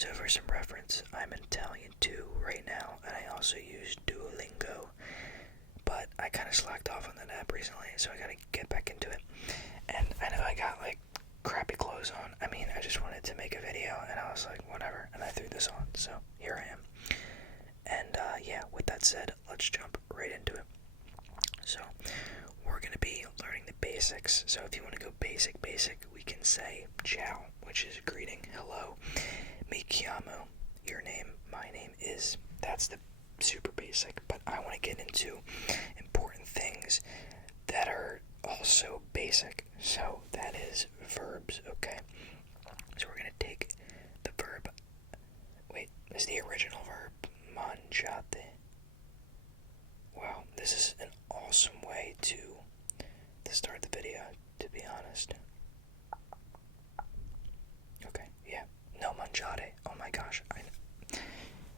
So for some reference, I'm in Italian too right now, and I also use Duolingo, but I kind of slacked off on that app recently, so I gotta get back into it. And I know I got like crappy clothes on. I mean, I just wanted to make a video, and I was like, whatever, and I threw this on, so here I am. And yeah, with that said, let's jump right into it. So, we're going to be learning the basics. So if you want to go basic, we can say ciao, which is greeting, hello. Mi chiamo, your name, my name is. That's the super basic, but I want to get into important things that are also basic. So that is verbs, okay? So we're going to take the verb, is the original verb mangiate. Wow, this is an awesome way to start the video, to be honest. Okay, yeah, no mangiate. Oh my gosh,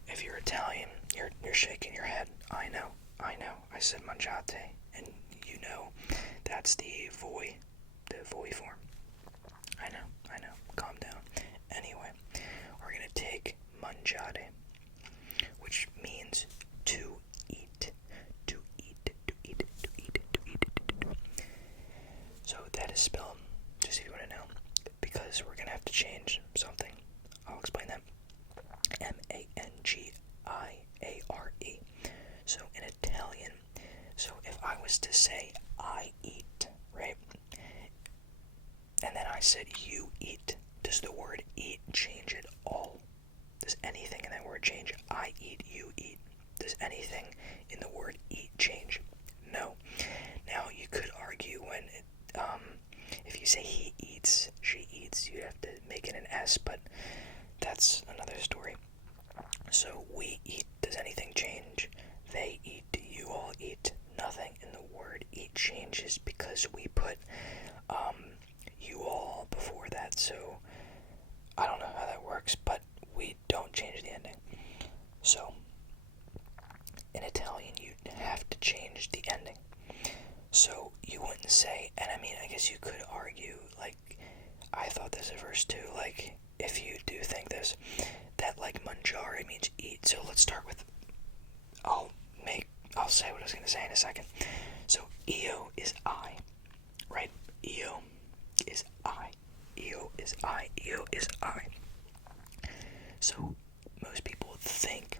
if you're Italian, you're shaking your head. I know. I said mangiate, and you know that's the voi form. I know. Calm down. Anyway, we're gonna take mangiare, which means to eat. So that is spelled, just if you want to know, because we're going to have to change something. I'll explain that. mangiare. So in Italian, so if I was to say I eat, right? And then I said you eat, does the word eat change at all? Does anything in that word change? I eat, you eat. Does anything in the word eat change? No. Now, you could argue when if you say he eats, she eats, you have to make it an S, but that's another story. So, we eat, does anything change? They eat, do you all eat? Nothing in the word eat changes because we put you all before that, so I don't know how that works, but we don't change the ending. So, in Italian, you have to change the ending. So you wouldn't say, and I mean, I guess you could argue, like, I thought this at first too, like, if you do think this, that, like, mangiare means eat. So let's start with, I'll say what I was going to say in a second. So, io is I, right? Io is I. Io is I. Io is I. So, most people think,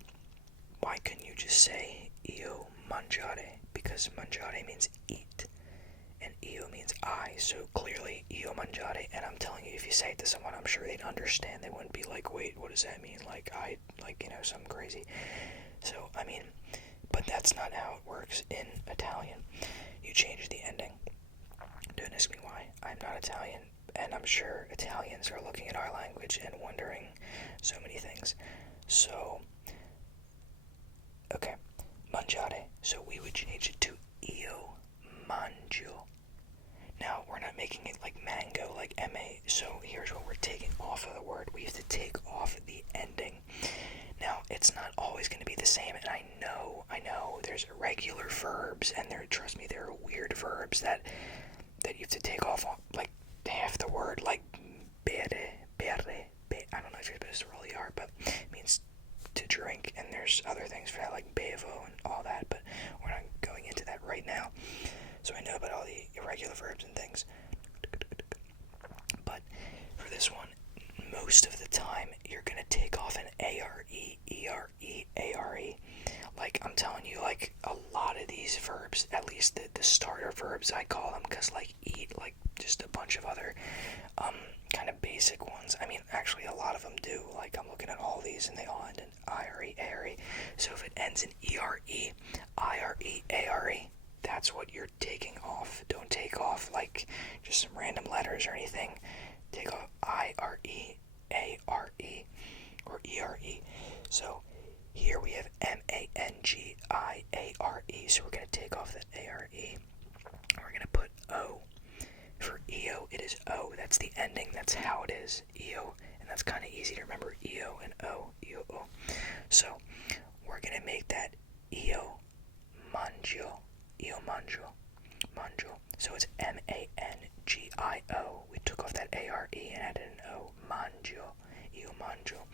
why couldn't you just say io mangiare? Because mangiare means eat, and io means I, so clearly io mangiare, and I'm telling you, if you say it to someone, I'm sure they'd understand. They wouldn't be like, wait, what does that mean? Like, something crazy. So, I mean, but that's not how it works in Italian. You change the ending. Don't ask me why. I'm not Italian, and I'm sure Italians are looking at our language and wondering so many things. So, okay, mangiare. So we would change it to io mangio. Now, we're not making it like mango, like M-A. So here's what we're taking off of the word. We have to take off the ending. Now, it's not always going to be the same, and I know, there's irregular verbs, and trust me, there are weird verbs that you have to take off, like, half the word, like, bere, I don't know if you're supposed to roll the R, but it means to drink, and there's other things for that, like bevo and all that, but we're not going into that right now. So I know about all the irregular verbs and things. But for this one, most of the time, you're going to take off an A-R-E, E-R-E, A-R-E. Like, I'm telling you, like, a lot of these verbs, at least the starter verbs, I call them, because, like, eat, like, just a bunch of other kind of basic ones. I mean, actually, a lot of them do. Like, I'm looking at all these, and they all end in I-R-E, A-R-E. So if it ends in E-R-E, I-R-E, A-R-E, that's what you're taking off. Don't take off, like, just some random letters or anything. Take off I-R-E, A-R-E, or E-R-E. So here we have M-A-N-G-I-A-R-E. So we're going to take off that A-R-E. We're going to put O. For EO, it is O. That's the ending. That's how it is. EO. And that's kind of easy to remember. EO and O. EO, O. So we're going to make that EO mangio. EO mangio. Mangio. So it's M-A-N-G-I-O. We took off that A-R-E and added an O. Mangio. Io mangio.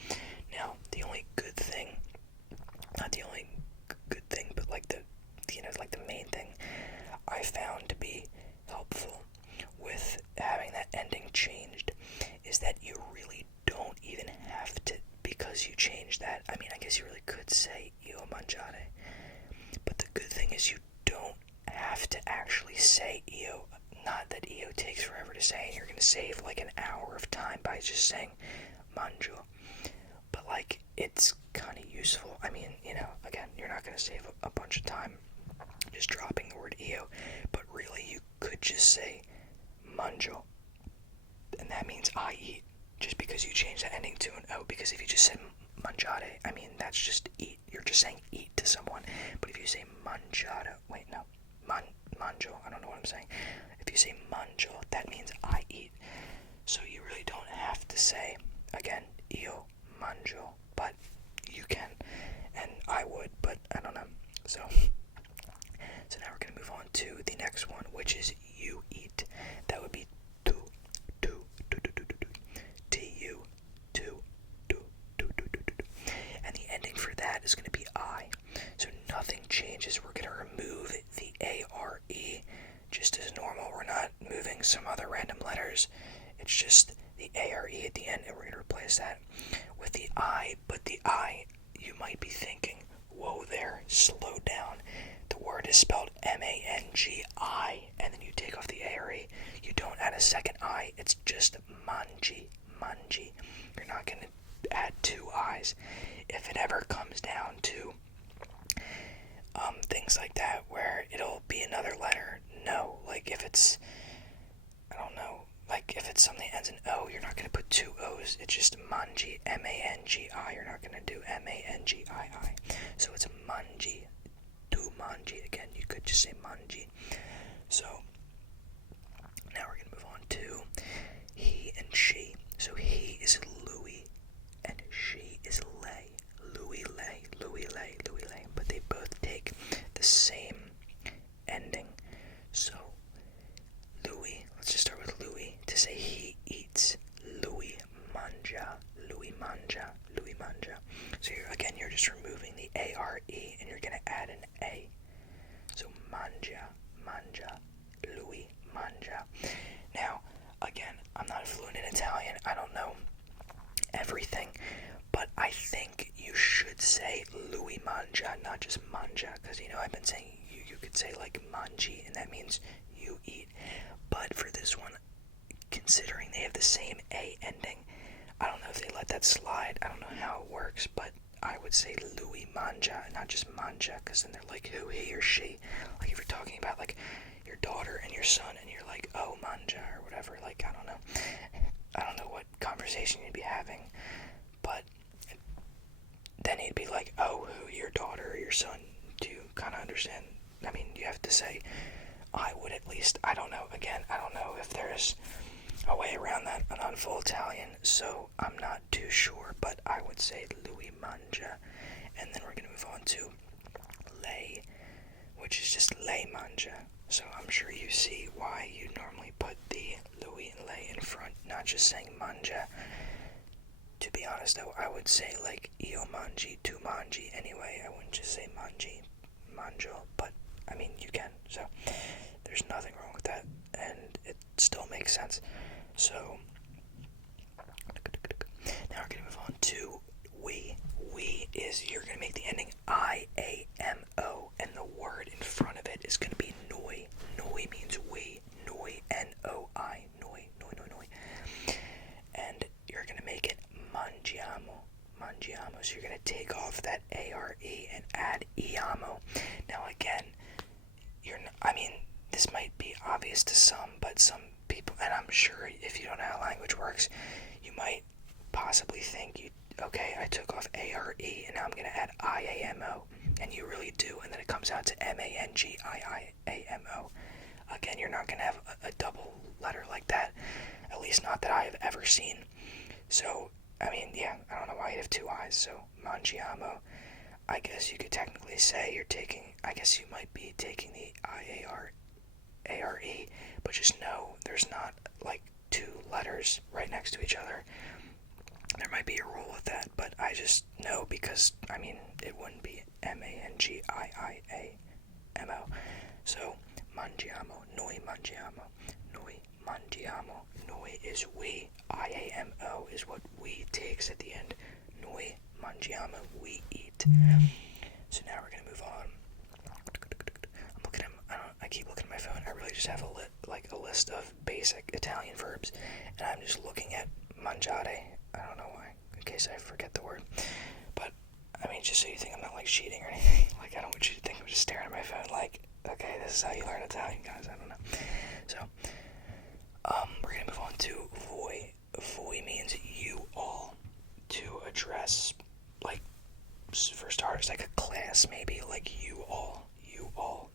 say, and you're gonna save like an hour of time by just saying mangio. But like, it's kind of useful. I mean, again, you're not gonna save a bunch of time just dropping the word io, but really you could just say mangio, and that means I eat, just because you change the ending to an O. Because if you just said mangiare, I mean, that's just eat. You're just saying eat to someone. But if you say mangiare, wait, no, mangio, I don't know what I'm saying. If you say mangio, that means I eat. So you really don't have to say, again, io mangio, but you can, and I would, but I don't know. So now we're going to move on to the next one, which is you eat. That would be tu, and the ending for that is going to be I. So nothing changes. We're going to remove the ARE just as normal. We're not moving some other random letters. It's just the ARE at the end, and we're going to replace that with the I. But the I, you might be thinking, whoa there, slow down. The word is spelled M-A-N-G-I, and then you take off the ARE. You don't add a second I. It's just mangi. You're not going to add two I's. If it ever comes down to things like that where it'll be another letter, no. Like if it's, I don't know, like if it's something that ends in O, you're not going to put two O's. It's just mangi, M-A-N-G-I. You're not going to do M-A-N-G-I-I. So it's mangi, tu mangi. Again, you could just say mangi. So now we're going to move on to he and she. So he is Louis and she is Lay. Louis Lay. But they both take the same ending. So Louis, let's just start with Louis. To say he eats, Louis manja. So you're just removing the ARE and you're going to add an A. So manja, Louis manja. Now, again, I'm not fluent in Italian. I don't know everything, but I think you should say Louis manja, not just manja, because I've been saying you could say like mangi, and that means you eat. But for this one, considering they have the same A ending, I don't know if they let that slide. I don't know how it works, but I would say Louis manja, not just manja, because then they're like who, he or she. Like if you're talking about like your daughter and your son, and you're like, oh, manja, or whatever, like I don't know what conversation you'd be having, but then he'd be like, oh, who, your daughter or your son? Do you kind of understand? I mean, you have to say, I would at least. I don't know. Again, I don't know if there's a way around that. I'm not full Italian, so I'm not too sure, but I would say Louis manja. And then we're going to move on to lei, which is just lei manja. So I'm sure you see why you normally put the Louis and lei in front, not just saying manja. To be honest though, I would say like io mangi, tu mangi anyway. I wouldn't just say mangi, mangio, but I mean you can, so there's nothing wrong with that, and it still makes sense. So now we're going to move on to we. We is, you're going to make the ending I-A-M-O, and the word in front of it is going to be noi. Noi means we. Noi, N-O-I, noi. And you're going to make it mangiamo. So you're going to take off that A-R-E and add iamo. Now again, this might be obvious to some, but some people, and I'm sure if you don't know how language works, you might possibly think, okay, I took off A-R-E and now I'm going to add I-A-M-O, and you really do, and then it comes out to M-A-N-G-I-I-A-M-O. Again, you're not going to have a double letter like that, at least not that I have ever seen. So, I mean, yeah, I don't know why you have two I's, so mangiamo. I guess you could technically say I guess you might be taking the I-A-R-E, but just know there's not like two letters right next to each other. There might be a rule with that, but I just know because, it wouldn't be M-A-N-G-I-I-A-M-O. So, mangiamo, noi mangiamo, noi is we, I-A-M-O is what we takes at the end, noi mangiamo, we eat. So now we're going to move on. I keep looking at my phone. I really just have a list list of basic Italian verbs, and I'm just looking at mangiare. I don't know why, in case I forget the word. But, I mean, just so you think I'm not, like, cheating or anything. Like, I don't want you to think I'm just staring at my phone like, okay, this is how you learn Italian, guys. I don't know. So, we're gonna move on to voi. Voi means you all. To address, like, for starters, like a class, maybe, like you all,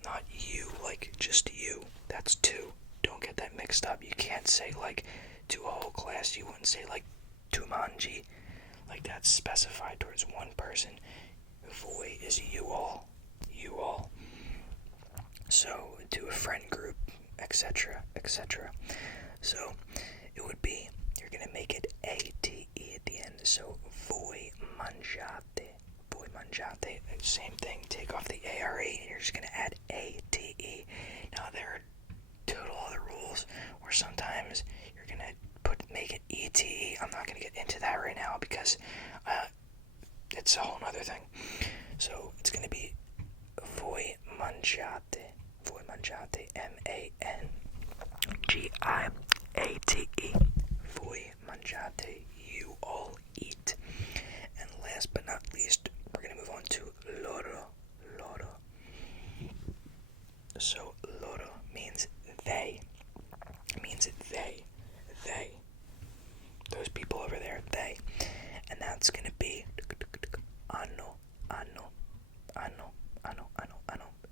not you, like just you. That's two. Don't get that mixed up. You can't say like to a whole class. You wouldn't say like tu mangi, like that's specified towards one person. Voi is you all, so to a friend group, etc., etc. So it would be, you're gonna make it ate at the end. So voi mangiate. Same thing, take off the ARE and you're just going to add ATE. Now there are total other rules where sometimes you're going to make it ETE. I'm not going to get into that right now because it's a whole nother thing. So it's going to be voi mangiate, M-A-N-G-I-A-T-E, voi mangiate, you all eat. And last but not least, we're going to move on to loro. So loro means they. They. Those people over there, they. And that's going to be ano,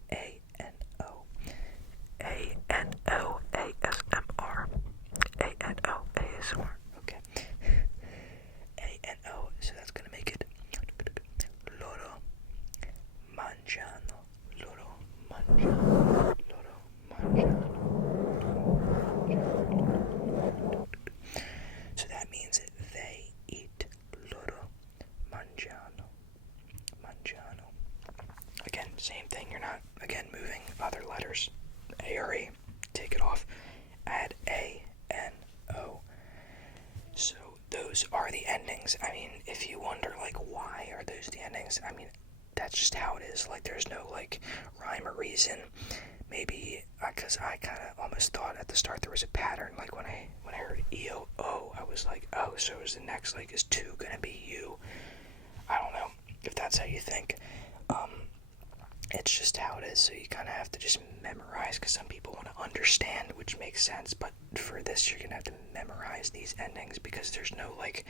A-N-O. A-N-O, A-S-M-R. A-N-O, A-S-M-R. Okay. A-N-O, so that's going to make it loro mangiano. So that means they eat. Loro mangiano. Again, same thing. You're not, again, moving other letters. A-R-E, take it off. Add A-N-O. So those are the endings. I mean, if you wonder, like, why are those the endings? I mean, that's just how it is. Like, there's no, like, rhyme or reason. Maybe, because I kind of almost thought at the start there was a pattern. Like, when I heard E-O-O, I was like, oh, so is the next, like, is two gonna be you? I don't know if that's how you think. It's just how it is, so you kind of have to just memorize, because some people want to understand, which makes sense, but for this, you're gonna have to memorize these endings, because there's no, like,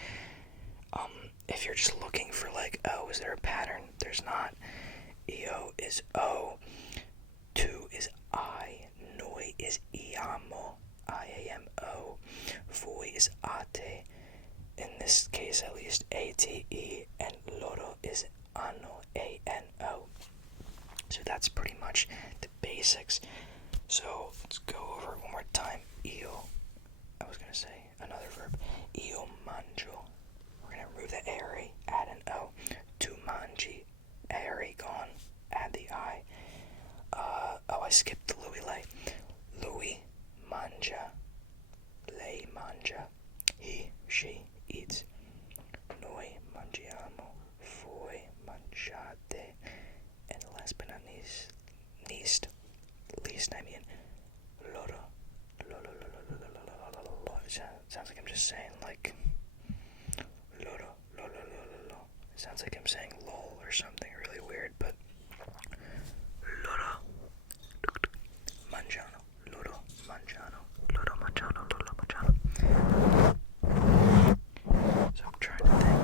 if you're just looking for, like, oh, is there a pattern? There's not. Io is O, tu is I, noi is iamo, I-A-M-O, voi is ate, in this case at least A-T-E, and loro is ano, A-N-O. So that's pretty much the basics. So let's go over it one more time. Io, I was going to say another verb. Io mangio. We're going to remove the ARE, add an O. Tu mangi, ARE gone, add the I. I skipped the Louis lay. Louis mangia. Lei mangia. He, she eats. Noi mangiamo. Voi mangiate. And last but not least, I mean, loro. Sounds like I'm just saying, like, loro. It sounds like I'm saying lol or something really weird, but loro. Mangiano. Loro mangiano. So I'm trying to think.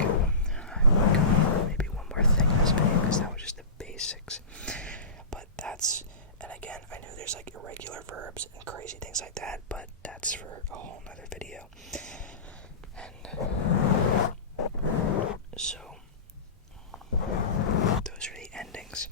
Maybe one more thing in this video, because that was just the basics. But that's, and again, I know there's like irregular verbs and crazy things like that, but that's for a whole nother video. And so those are the endings.